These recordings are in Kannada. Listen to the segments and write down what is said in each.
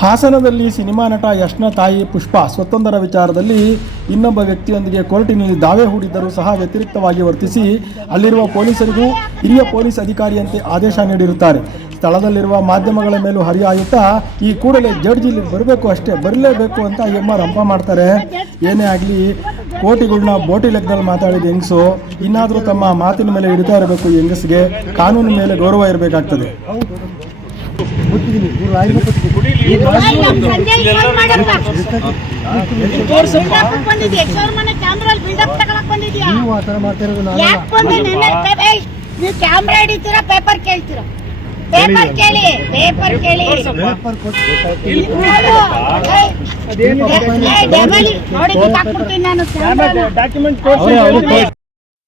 ಹಾಸನದಲ್ಲಿ ಸಿನಿಮಾ ನಟ ಯಶ್ನ ತಾಯಿ ಪುಷ್ಪ ಸ್ವತ್ತೊಂದರ ವಿಚಾರದಲ್ಲಿ ಇನ್ನೊಬ್ಬ ವ್ಯಕ್ತಿಯೊಂದಿಗೆ ಕೋರ್ಟಿನಲ್ಲಿ ದಾವೆ ಹೂಡಿದ್ದರೂ ಸಹ ವ್ಯತಿರಿಕ್ತವಾಗಿ ವರ್ತಿಸಿ ಅಲ್ಲಿರುವ ಪೊಲೀಸರಿಗೂ ಹಿರಿಯ ಪೊಲೀಸ್ ಅಧಿಕಾರಿಯಂತೆ ಆದೇಶ ನೀಡಿರುತ್ತಾರೆ. ಸ್ಥಳದಲ್ಲಿರುವ ಮಾಧ್ಯಮಗಳ ಮೇಲೂ ಹರಿಹಾಯುತ್ತಾ ಈ ಕೂಡಲೇ ಜಡ್ಜ್ ಇಲ್ಲಿ ಬರಬೇಕು, ಅಷ್ಟೇ ಬರಲೇಬೇಕು ಅಂತ ರಂಪ ಮಾಡ್ತಾರೆ. ಏನೇ ಆಗಲಿ ಕೋಟಿಗಳನ್ನ ಬೋಟಿ ಲೆಕ್ಕದಲ್ಲಿ ಮಾತಾಡಿದ ಹೆಂಗಸು ಇನ್ನಾದರೂ ತಮ್ಮ ಮಾತಿನ ಮೇಲೆ ಹಿಡಿತಾ ಇರಬೇಕು. ಹೆಂಗಸಿಗೆ ಕಾನೂನು ಮೇಲೆ ಗೌರವ ಇರಬೇಕಾಗ್ತದೆ. ಕ್ಯಾಮ್ರಾ ಹಿಡಿತೀರಾ, ಪೇಪರ್ ಕೇಳ್ತೀರಾ? ಪೇಪರ್ ಕೇಳಿ, ಪೇಪರ್ ಕೇಳಿ.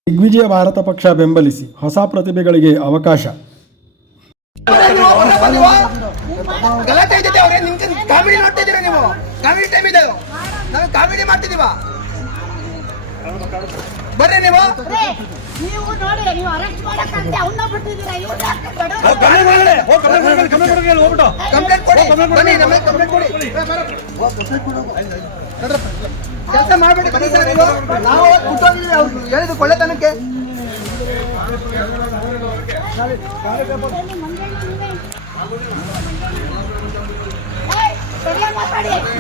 ದಿಗ್ವಿಜಯ ಭಾರತ ಪಕ್ಷ ಬೆಂಬಲಿಸಿ ಹೊಸ ಪ್ರತಿಭೆಗಳಿಗೆ ಅವಕಾಶ. ಗಲಾಟೆ ಇದ್ದಿದ್ದೆ ಅವ್ರೆ, ನಿಮ್ಗೆ ಕಾಮಿಡಿ ನೋಡ್ತಿದ್ದೀರಾ ನೀವು? ಕಾಮಿಡಿ ಟೈಮ್ ಇದೆ, ನಾವು ಕಾಮಿಡಿ ಮಾಡ್ತಿದ್ದೀವ. ಬರ್ರಿ ನೀವು ನೋಡಿ, ನೀವು ಅರೆಸ್ಟ್ ಮಾಡಕ್ಕಂತೆ ಅವನ್ನ ಬಿಟ್ಟಿದ್ದೀರಾ. ಕಂಪ್ಲೇಂಟ್ ಕೊಡಿ, ಬನ್ನಿ ನಮಗೆ ಕಂಪ್ಲೇಂಟ್ ಕೊಡಿ. ಕೆಲಸ ಮಾಡ್ಬಿಡಿ, ಬನ್ನಿ ಸರ್. ನಾವು ಕೂತ್ಕೊಂಡಿದ್ದೀವಿ, ಅವ್ರು ಹೇಳಿದ್ದು ಕೊಳ್ಳೆತನಕ್ಕೆ.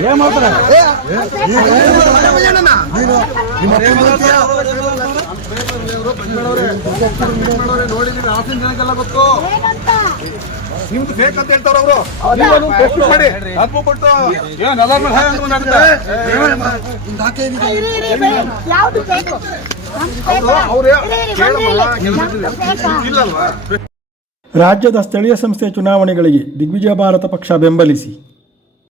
ಏನ್ ಮಾಡ್ತಾರೆ? ನೋಡಿದ್ರೆ ಆಸಿನ ಜನಕ್ಕೆಲ್ಲ ಗೊತ್ತು ನಿಮ್ದು ಫೇಕ್ ಅಂತ ಹೇಳ್ತಾರ ಅವರು. ಫೇಸ್ಬುಕ್ ಮಾಡಿ ಅದು ಕೊಟ್ಟು ರಾಜ್ಯದ ಸ್ಥಳೀಯ ಸಂಸ್ಥೆ ಚುನಾವಣೆಗಳಿಗೆ ದಿಗ್ವಿಜಯ ಭಾರತ ಪಕ್ಷ ಬೆಂಬಲಿಸಿ